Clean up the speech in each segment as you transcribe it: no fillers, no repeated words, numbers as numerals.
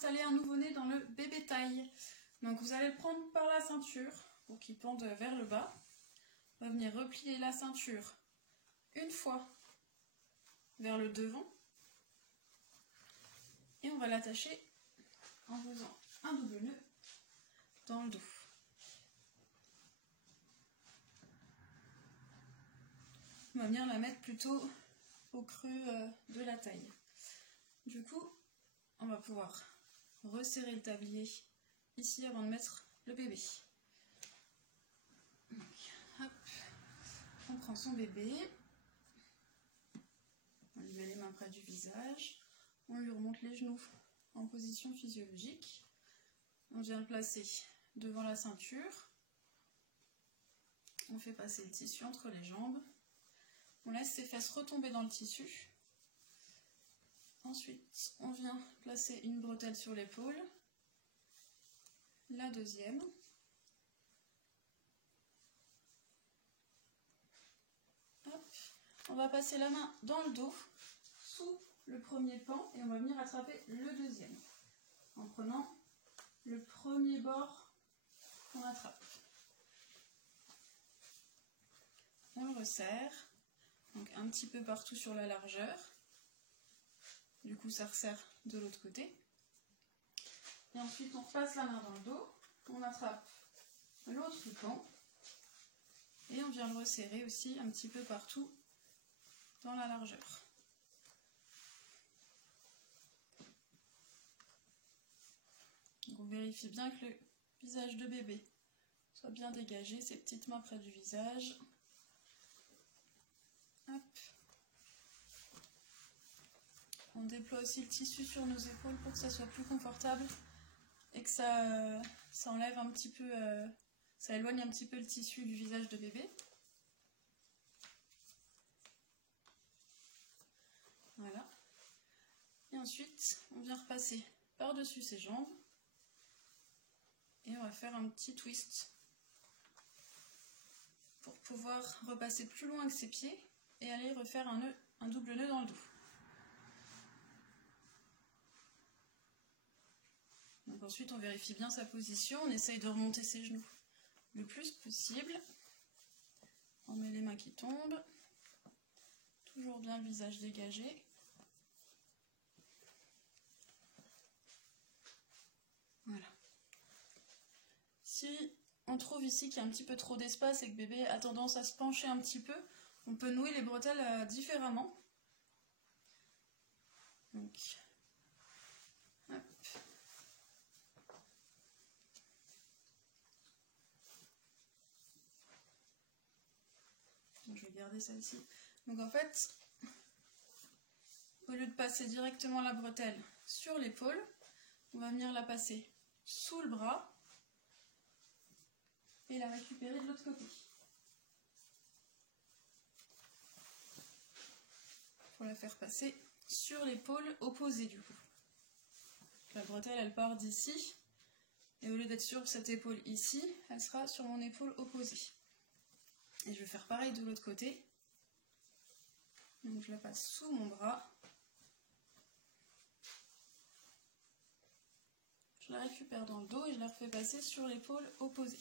installer un nouveau-né dans le bébé taille. Donc vous allez le prendre par la ceinture pour qu'il pende vers le bas. On va venir replier la ceinture une fois vers le devant. Et on va l'attacher en faisant un double nœud dans le dos. On va venir la mettre plutôt au creux de la taille. Du coup, on va pouvoir resserrer le tablier ici avant de mettre le bébé. Donc, hop, on prend son bébé, on lui met les mains près du visage, on lui remonte les genoux en position physiologique, on vient le placer devant la ceinture, on fait passer le tissu entre les jambes, on laisse ses fesses retomber dans le tissu. Ensuite, on vient placer une bretelle sur l'épaule, la deuxième. Hop. On va passer la main dans le dos, sous le premier pan, et on va venir attraper le deuxième, en prenant le premier bord qu'on attrape. On le resserre, donc un petit peu partout sur la largeur. Du coup, ça resserre de l'autre côté. Et ensuite, on repasse la main dans le dos. On attrape l'autre pan. Et on vient le resserrer aussi un petit peu partout dans la largeur. Donc on vérifie bien que le visage de bébé soit bien dégagé, ses petites mains près du visage. Hop. On déploie aussi le tissu sur nos épaules pour que ça soit plus confortable et que ça enlève un petit peu, ça éloigne un petit peu le tissu du visage de bébé. Voilà. Et ensuite, on vient repasser par-dessus ses jambes et on va faire un petit twist pour pouvoir repasser plus loin que ses pieds et aller refaire un double nœud dans le dos. Donc ensuite, on vérifie bien sa position, on essaye de remonter ses genoux le plus possible. On met les mains qui tombent, toujours bien le visage dégagé. Voilà. Si on trouve ici qu'il y a un petit peu trop d'espace et que bébé a tendance à se pencher un petit peu, on peut nouer les bretelles différemment. Donc, hop. Je vais garder celle-ci. Donc en fait, au lieu de passer directement la bretelle sur l'épaule, on va venir la passer sous le bras et la récupérer de l'autre côté. Pour la faire passer sur l'épaule opposée du coup. La bretelle elle part d'ici et au lieu d'être sur cette épaule ici, elle sera sur mon épaule opposée. Et je vais faire pareil de l'autre côté. Donc je la passe sous mon bras. Je la récupère dans le dos et je la refais passer sur l'épaule opposée.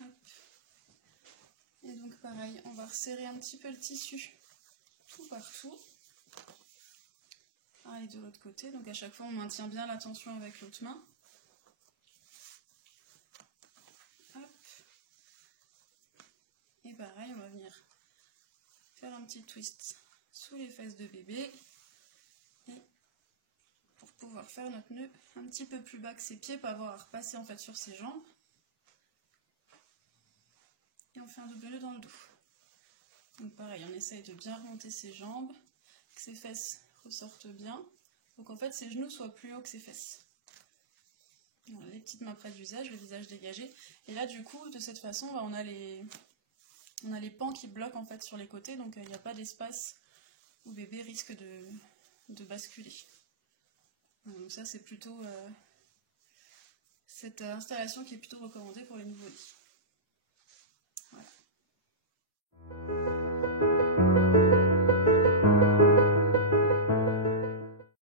Hop. Et donc pareil, on va resserrer un petit peu le tissu tout partout. Pareil de l'autre côté, donc à chaque fois on maintient bien la tension avec l'autre main. Hop. Et pareil, on va venir faire un petit twist sous les fesses de bébé. Et pour pouvoir faire notre nœud un petit peu plus bas que ses pieds, pas avoir à repasser en fait sur ses jambes. Et on fait un double nœud dans le dos. Donc pareil, on essaye de bien remonter ses jambes, que ses fesses ressortent bien. Donc en fait, ses genoux soient plus hauts que ses fesses. Voilà, les petites mains près du visage, le visage dégagé. Et là, du coup, de cette façon, on a les pans qui bloquent en fait sur les côtés, donc il n'y a pas d'espace où bébé risque de basculer. Donc ça, c'est plutôt cette installation qui est plutôt recommandée pour les nouveau-nés. Voilà.